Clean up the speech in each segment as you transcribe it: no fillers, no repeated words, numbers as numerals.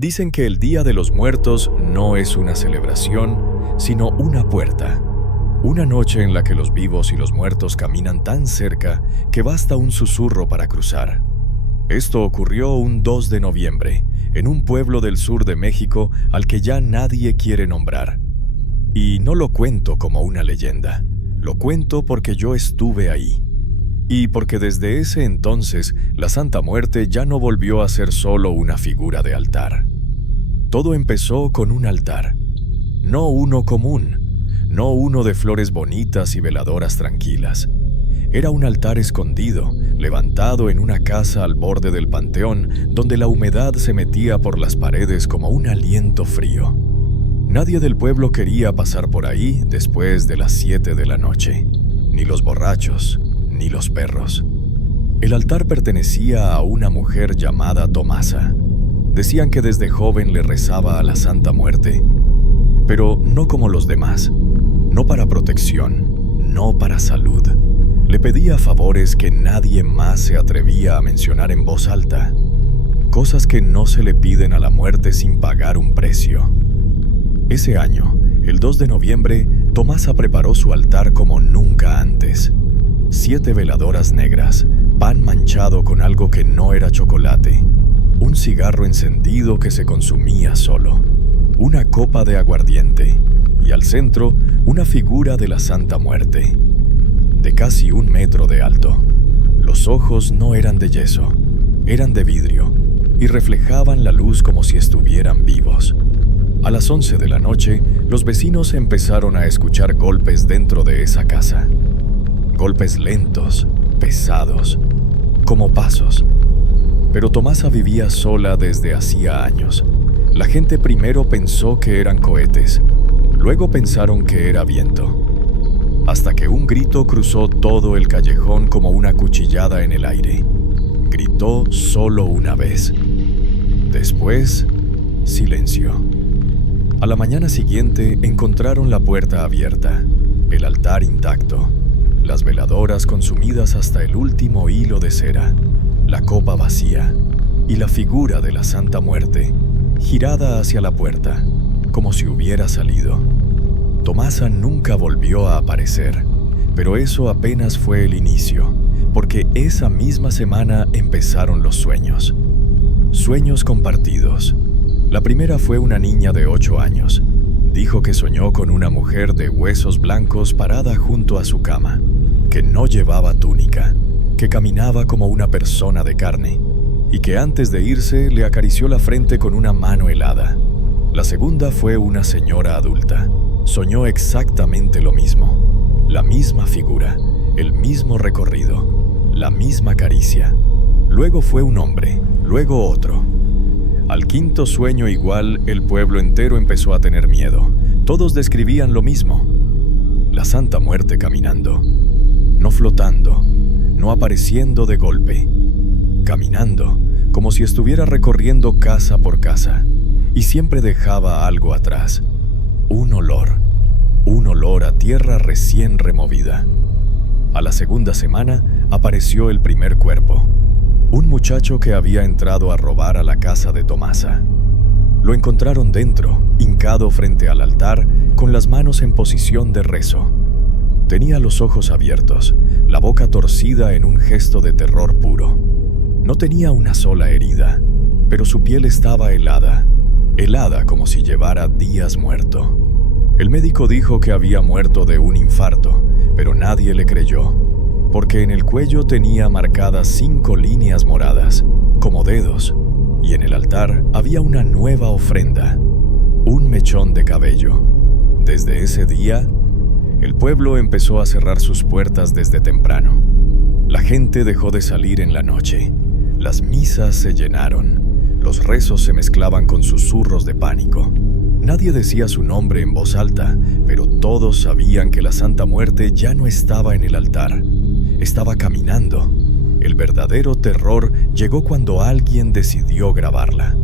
Dicen que el Día de los Muertos no es una celebración, sino una puerta. Una noche en la que los vivos y los muertos caminan tan cerca que basta un susurro para cruzar. Esto ocurrió un 2 de noviembre, en un pueblo del sur de México al que ya nadie quiere nombrar. Y no lo cuento como una leyenda, lo cuento porque yo estuve ahí. Y porque desde ese entonces la Santa Muerte ya no volvió a ser solo una figura de altar. Todo empezó con un altar, no uno común, no uno de flores bonitas y veladoras tranquilas. Era un altar escondido, levantado en una casa al borde del panteón, donde la humedad se metía por las paredes como un aliento frío. Nadie del pueblo quería pasar por ahí después de las 7 de la noche, ni los borrachos, ni los perros. El altar pertenecía a una mujer llamada Tomasa. Decían que desde joven le rezaba a la Santa Muerte, pero no como los demás, no para protección, no para salud. Le pedía favores que nadie más se atrevía a mencionar en voz alta, cosas que no se le piden a la muerte sin pagar un precio. Ese año, el 2 de noviembre, Tomasa preparó su altar como nunca antes. 7 veladoras negras, pan manchado con algo que no era chocolate, un cigarro encendido que se consumía solo, una copa de aguardiente y al centro una figura de la Santa Muerte, de casi 1 metro de alto. Los ojos no eran de yeso, eran de vidrio y reflejaban la luz como si estuvieran vivos. A las 11 de la noche, los vecinos empezaron a escuchar golpes dentro de esa casa. Golpes lentos, pesados, como pasos. Pero Tomasa vivía sola desde hacía años. La gente primero pensó que eran cohetes, luego pensaron que era viento. Hasta que un grito cruzó todo el callejón como una cuchillada en el aire. Gritó solo una vez. Después, silencio. A la mañana siguiente encontraron la puerta abierta, el altar intacto, las veladoras consumidas hasta el último hilo de cera, la copa vacía y la figura de la Santa Muerte, girada hacia la puerta, como si hubiera salido. Tomasa nunca volvió a aparecer, pero eso apenas fue el inicio, porque esa misma semana empezaron los sueños. Sueños compartidos. La primera fue una niña de 8 años. Dijo que soñó con una mujer de huesos blancos parada junto a su cama, que no llevaba túnica, que caminaba como una persona de carne, y que antes de irse le acarició la frente con una mano helada. La segunda fue una señora adulta. Soñó exactamente lo mismo, la misma figura, el mismo recorrido, la misma caricia. Luego fue un hombre, luego otro. Al quinto sueño igual, el pueblo entero empezó a tener miedo. Todos describían lo mismo. La Santa Muerte caminando, no flotando, no apareciendo de golpe, caminando, como si estuviera recorriendo casa por casa, y siempre dejaba algo atrás, un olor a tierra recién removida. A la segunda semana apareció el primer cuerpo, un muchacho que había entrado a robar a la casa de Tomasa. Lo encontraron dentro, hincado frente al altar, con las manos en posición de rezo. Tenía los ojos abiertos, la boca torcida en un gesto de terror puro. No tenía una sola herida, pero su piel estaba helada, helada como si llevara días muerto. El médico dijo que había muerto de un infarto, pero nadie le creyó, porque en el cuello tenía marcadas 5 líneas moradas, como dedos, y en el altar había una nueva ofrenda, un mechón de cabello. Desde ese día, el pueblo empezó a cerrar sus puertas desde temprano. La gente dejó de salir en la noche. Las misas se llenaron. Los rezos se mezclaban con susurros de pánico. Nadie decía su nombre en voz alta, pero todos sabían que la Santa Muerte ya no estaba en el altar. Estaba caminando. El verdadero terror llegó cuando alguien decidió grabarla.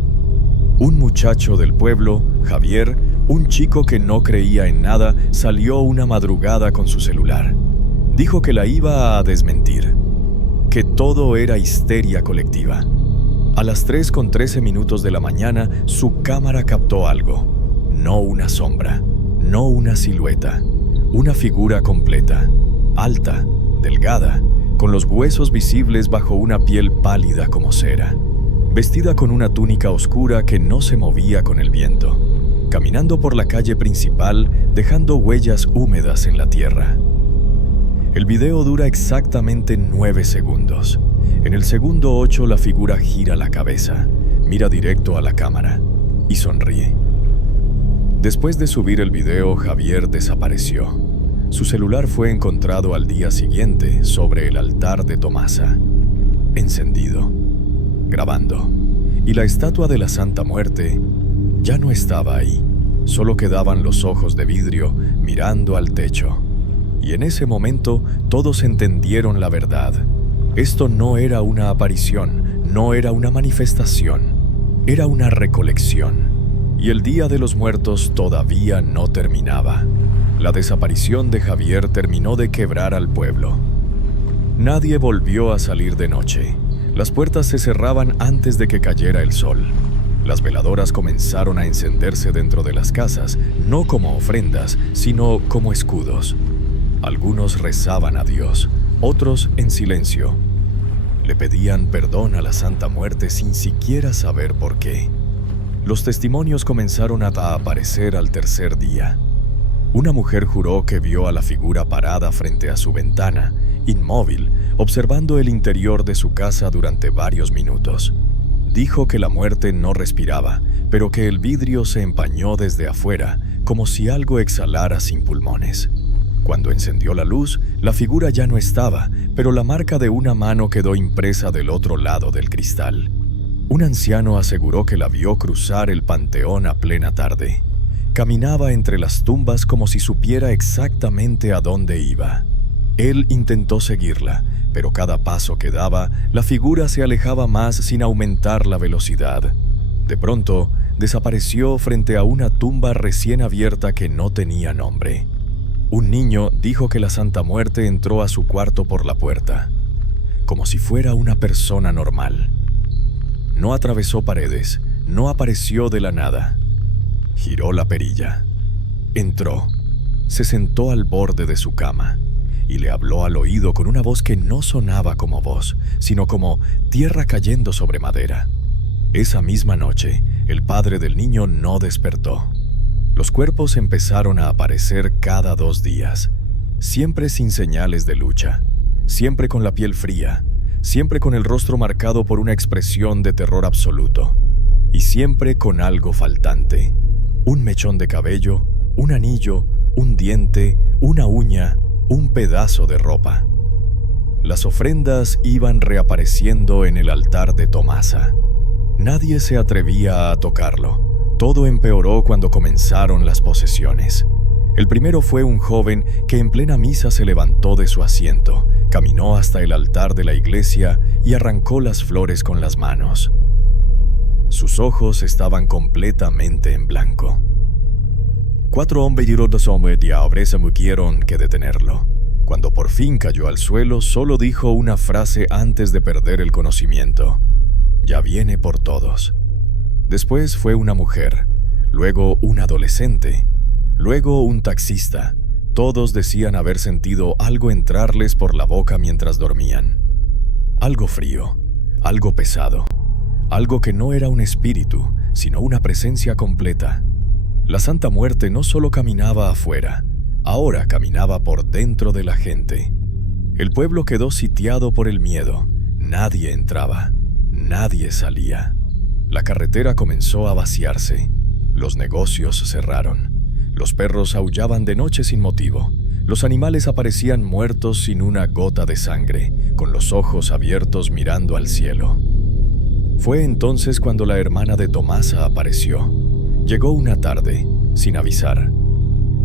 Un muchacho del pueblo, Javier, un chico que no creía en nada, salió una madrugada con su celular. Dijo que la iba a desmentir, que todo era histeria colectiva. A las 3:13 de la mañana, su cámara captó algo. No una sombra, no una silueta, una figura completa, alta, delgada, con los huesos visibles bajo una piel pálida como cera, vestida con una túnica oscura que no se movía con el viento, caminando por la calle principal, dejando huellas húmedas en la tierra. El video dura exactamente 9 segundos. En el segundo 8 la figura gira la cabeza, mira directo a la cámara y sonríe. Después de subir el video, Javier desapareció. Su celular fue encontrado al día siguiente sobre el altar de Tomasa, encendido, grabando. Y la estatua de la Santa Muerte ya no estaba ahí, solo quedaban los ojos de vidrio mirando al techo. Y en ese momento todos entendieron la verdad. Esto no era una aparición, no era una manifestación, era una recolección. Y el Día de los Muertos todavía no terminaba. La desaparición de Javier terminó de quebrar al pueblo. Nadie volvió a salir de noche. Las puertas se cerraban antes de que cayera el sol. Las veladoras comenzaron a encenderse dentro de las casas, no como ofrendas, sino como escudos. Algunos rezaban a Dios, otros en silencio. Le pedían perdón a la Santa Muerte sin siquiera saber por qué. Los testimonios comenzaron a aparecer al tercer día. Una mujer juró que vio a la figura parada frente a su ventana, inmóvil, observando el interior de su casa durante varios minutos. Dijo que la muerte no respiraba, pero que el vidrio se empañó desde afuera, como si algo exhalara sin pulmones. Cuando encendió la luz, la figura ya no estaba, pero la marca de una mano quedó impresa del otro lado del cristal. Un anciano aseguró que la vio cruzar el panteón a plena tarde. Caminaba entre las tumbas como si supiera exactamente a dónde iba. Él intentó seguirla, pero cada paso que daba, la figura se alejaba más sin aumentar la velocidad. De pronto, desapareció frente a una tumba recién abierta que no tenía nombre. Un niño dijo que la Santa Muerte entró a su cuarto por la puerta, como si fuera una persona normal. No atravesó paredes, no apareció de la nada. Giró la perilla. Entró, se sentó al borde de su cama y le habló al oído con una voz que no sonaba como voz, sino como tierra cayendo sobre madera. Esa misma noche, el padre del niño no despertó. Los cuerpos empezaron a aparecer cada 2 días, siempre sin señales de lucha, siempre con la piel fría, siempre con el rostro marcado por una expresión de terror absoluto, y siempre con algo faltante: un mechón de cabello, un anillo, un diente, una uña, un pedazo de ropa. Las ofrendas iban reapareciendo en el altar de Tomasa. Nadie se atrevía a tocarlo. Todo empeoró cuando comenzaron las posesiones. El primero fue un joven que en plena misa se levantó de su asiento, caminó hasta el altar de la iglesia y arrancó las flores con las manos. Sus ojos estaban completamente en blanco. 4 hombres y 2 hombres de Abresa tuvieron que detenerlo. Cuando por fin cayó al suelo, solo dijo una frase antes de perder el conocimiento: «Ya viene por todos». Después fue una mujer, luego un adolescente, luego un taxista. Todos decían haber sentido algo entrarles por la boca mientras dormían. Algo frío, algo pesado, algo que no era un espíritu, sino una presencia completa. La Santa Muerte no solo caminaba afuera, ahora caminaba por dentro de la gente. El pueblo quedó sitiado por el miedo. Nadie entraba, nadie salía. La carretera comenzó a vaciarse. Los negocios cerraron. Los perros aullaban de noche sin motivo. Los animales aparecían muertos sin una gota de sangre, con los ojos abiertos mirando al cielo. Fue entonces cuando la hermana de Tomasa apareció. Llegó una tarde, sin avisar.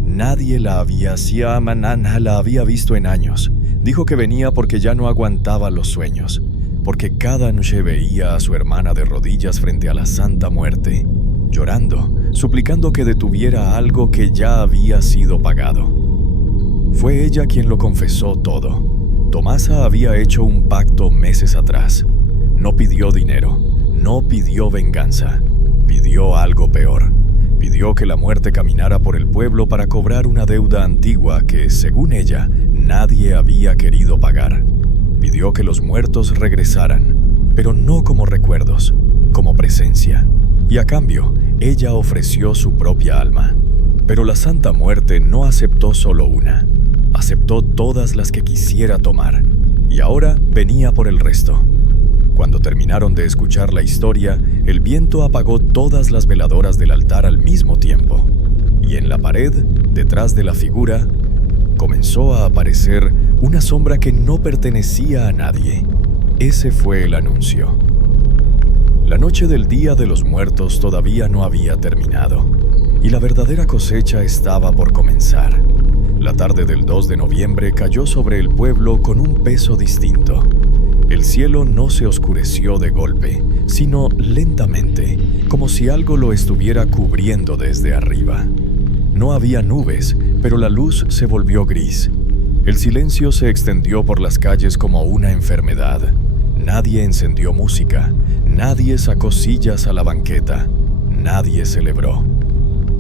Nadie la había visto en años. Dijo que venía porque ya no aguantaba los sueños, porque cada noche veía a su hermana de rodillas frente a la Santa Muerte, llorando, suplicando que detuviera algo que ya había sido pagado. Fue ella quien lo confesó todo. Tomasa había hecho un pacto meses atrás. No pidió dinero, no pidió venganza, pidió algo peor. Pidió que la muerte caminara por el pueblo para cobrar una deuda antigua que, según ella, nadie había querido pagar. Pidió que los muertos regresaran, pero no como recuerdos, como presencia. Y a cambio, ella ofreció su propia alma. Pero la Santa Muerte no aceptó solo una, aceptó todas las que quisiera tomar, y ahora venía por el resto. Cuando terminaron de escuchar la historia, el viento apagó todas las veladoras del altar al mismo tiempo, y en la pared, detrás de la figura, comenzó a aparecer una sombra que no pertenecía a nadie. Ese fue el anuncio. La noche del Día de los Muertos todavía no había terminado, y la verdadera cosecha estaba por comenzar. La tarde del 2 de noviembre cayó sobre el pueblo con un peso distinto. El cielo no se oscureció de golpe, sino lentamente, como si algo lo estuviera cubriendo desde arriba. No había nubes, pero la luz se volvió gris. El silencio se extendió por las calles como una enfermedad. Nadie encendió música, nadie sacó sillas a la banqueta, nadie celebró.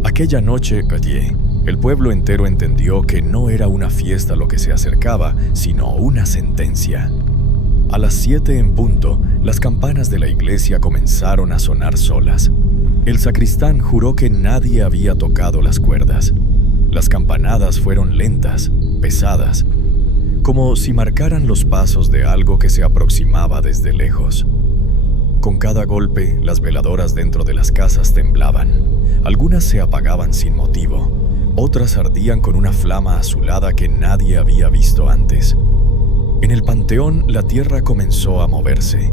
Aquella noche, allí, el pueblo entero entendió que no era una fiesta lo que se acercaba, sino una sentencia. A las 7 en punto, las campanas de la iglesia comenzaron a sonar solas. El sacristán juró que nadie había tocado las cuerdas. Las campanadas fueron lentas, pesadas, como si marcaran los pasos de algo que se aproximaba desde lejos. Con cada golpe, las veladoras dentro de las casas temblaban. Algunas se apagaban sin motivo, otras ardían con una flama azulada que nadie había visto antes. En el panteón, la tierra comenzó a moverse.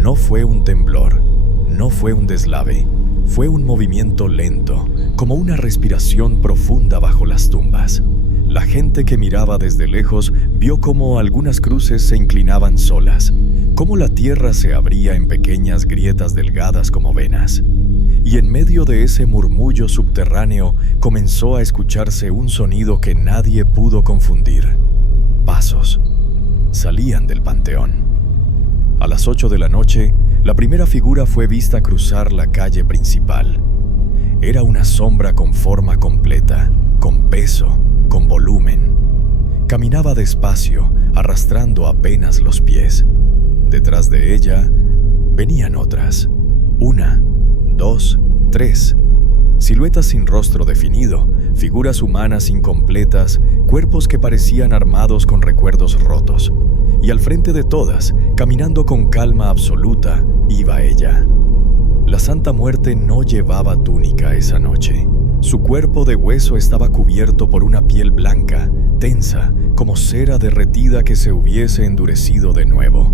No fue un temblor, no fue un deslave, fue un movimiento lento, como una respiración profunda bajo las tumbas. La gente que miraba desde lejos vio cómo algunas cruces se inclinaban solas, cómo la tierra se abría en pequeñas grietas delgadas como venas. Y en medio de ese murmullo subterráneo comenzó a escucharse un sonido que nadie pudo confundir. Pasos. Salían del panteón. A las 8 de la noche, la primera figura fue vista cruzar la calle principal. Era una sombra con forma completa, con peso, con volumen. Caminaba despacio, arrastrando apenas los pies. Detrás de ella, venían otras. 1, 2, 3. Siluetas sin rostro definido, figuras humanas incompletas, cuerpos que parecían armados con recuerdos rotos. Y al frente de todas, caminando con calma absoluta, iba ella. La Santa Muerte no llevaba túnica esa noche. Su cuerpo de hueso estaba cubierto por una piel blanca, tensa, como cera derretida que se hubiese endurecido de nuevo.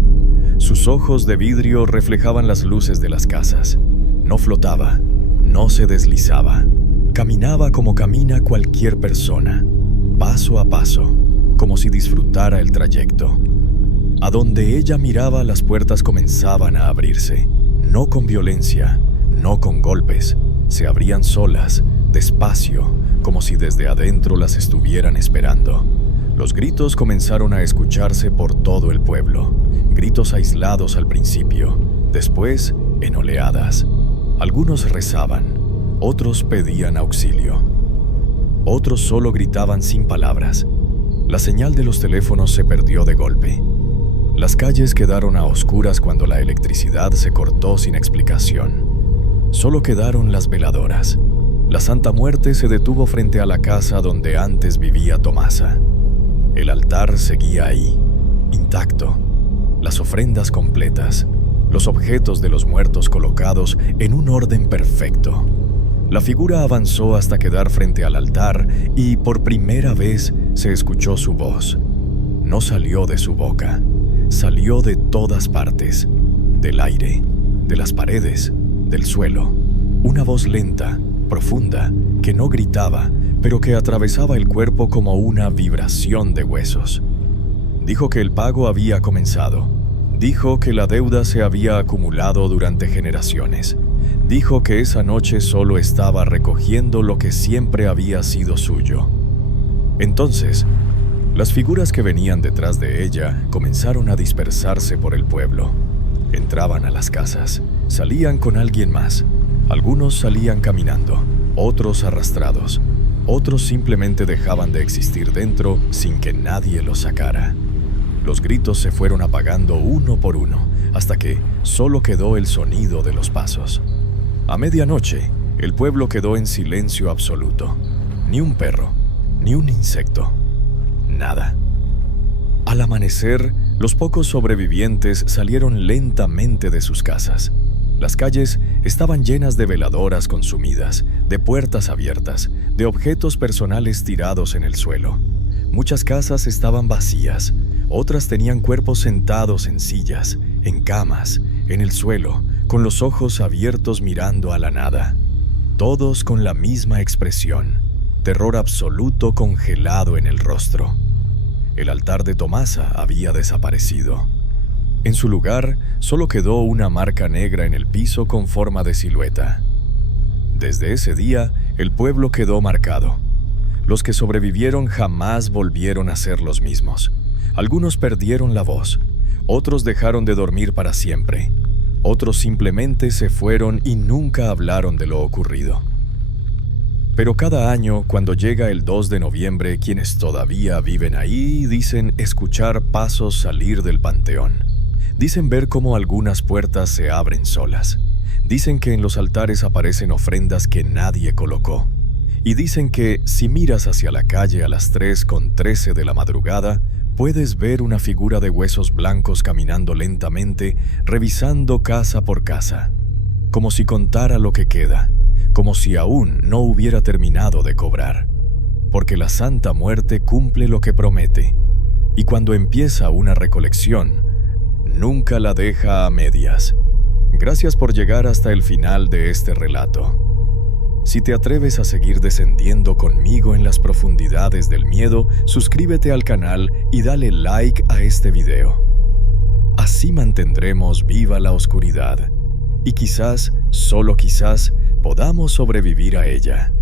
Sus ojos de vidrio reflejaban las luces de las casas. No flotaba, no se deslizaba. Caminaba como camina cualquier persona, paso a paso, como si disfrutara el trayecto. A donde ella miraba, las puertas comenzaban a abrirse, no con violencia, no con golpes. Se abrían solas, despacio, como si desde adentro las estuvieran esperando. Los gritos comenzaron a escucharse por todo el pueblo, gritos aislados al principio, después en oleadas. Algunos rezaban, otros pedían auxilio. Otros solo gritaban sin palabras. La señal de los teléfonos se perdió de golpe. Las calles quedaron a oscuras cuando la electricidad se cortó sin explicación. Solo quedaron las veladoras. La Santa Muerte se detuvo frente a la casa donde antes vivía Tomasa. El altar seguía ahí, intacto, las ofrendas completas, los objetos de los muertos colocados en un orden perfecto. La figura avanzó hasta quedar frente al altar y por primera vez se escuchó su voz. No salió de su boca, salió de todas partes, del aire, de las paredes, del suelo. Una voz lenta, profunda, que no gritaba, pero que atravesaba el cuerpo como una vibración de huesos. Dijo que el pago había comenzado. Dijo que la deuda se había acumulado durante generaciones. Dijo que esa noche solo estaba recogiendo lo que siempre había sido suyo. Entonces, las figuras que venían detrás de ella comenzaron a dispersarse por el pueblo. Entraban a las casas, salían con alguien más. Algunos salían caminando, otros arrastrados. Otros simplemente dejaban de existir dentro sin que nadie los sacara. Los gritos se fueron apagando uno por uno, hasta que solo quedó el sonido de los pasos. A medianoche, el pueblo quedó en silencio absoluto. Ni un perro, ni un insecto, nada. Al amanecer, los pocos sobrevivientes salieron lentamente de sus casas. Las calles estaban llenas de veladoras consumidas, de puertas abiertas, de objetos personales tirados en el suelo. Muchas casas estaban vacías, otras tenían cuerpos sentados en sillas, en camas, en el suelo, con los ojos abiertos mirando a la nada. Todos con la misma expresión, terror absoluto congelado en el rostro. El altar de Tomasa había desaparecido. En su lugar, solo quedó una marca negra en el piso con forma de silueta. Desde ese día, el pueblo quedó marcado. Los que sobrevivieron jamás volvieron a ser los mismos. Algunos perdieron la voz, otros dejaron de dormir para siempre, otros simplemente se fueron y nunca hablaron de lo ocurrido. Pero cada año, cuando llega el 2 de noviembre, quienes todavía viven ahí dicen escuchar pasos salir del panteón. Dicen ver cómo algunas puertas se abren solas. Dicen que en los altares aparecen ofrendas que nadie colocó. Y dicen que si miras hacia la calle a las 3:13 de la madrugada, puedes ver una figura de huesos blancos caminando lentamente, revisando casa por casa, como si contara lo que queda, como si aún no hubiera terminado de cobrar. Porque la Santa Muerte cumple lo que promete, y cuando empieza una recolección, nunca la deja a medias. Gracias por llegar hasta el final de este relato. Si te atreves a seguir descendiendo conmigo en las profundidades del miedo, suscríbete al canal y dale like a este video. Así mantendremos viva la oscuridad y quizás, solo quizás, podamos sobrevivir a ella.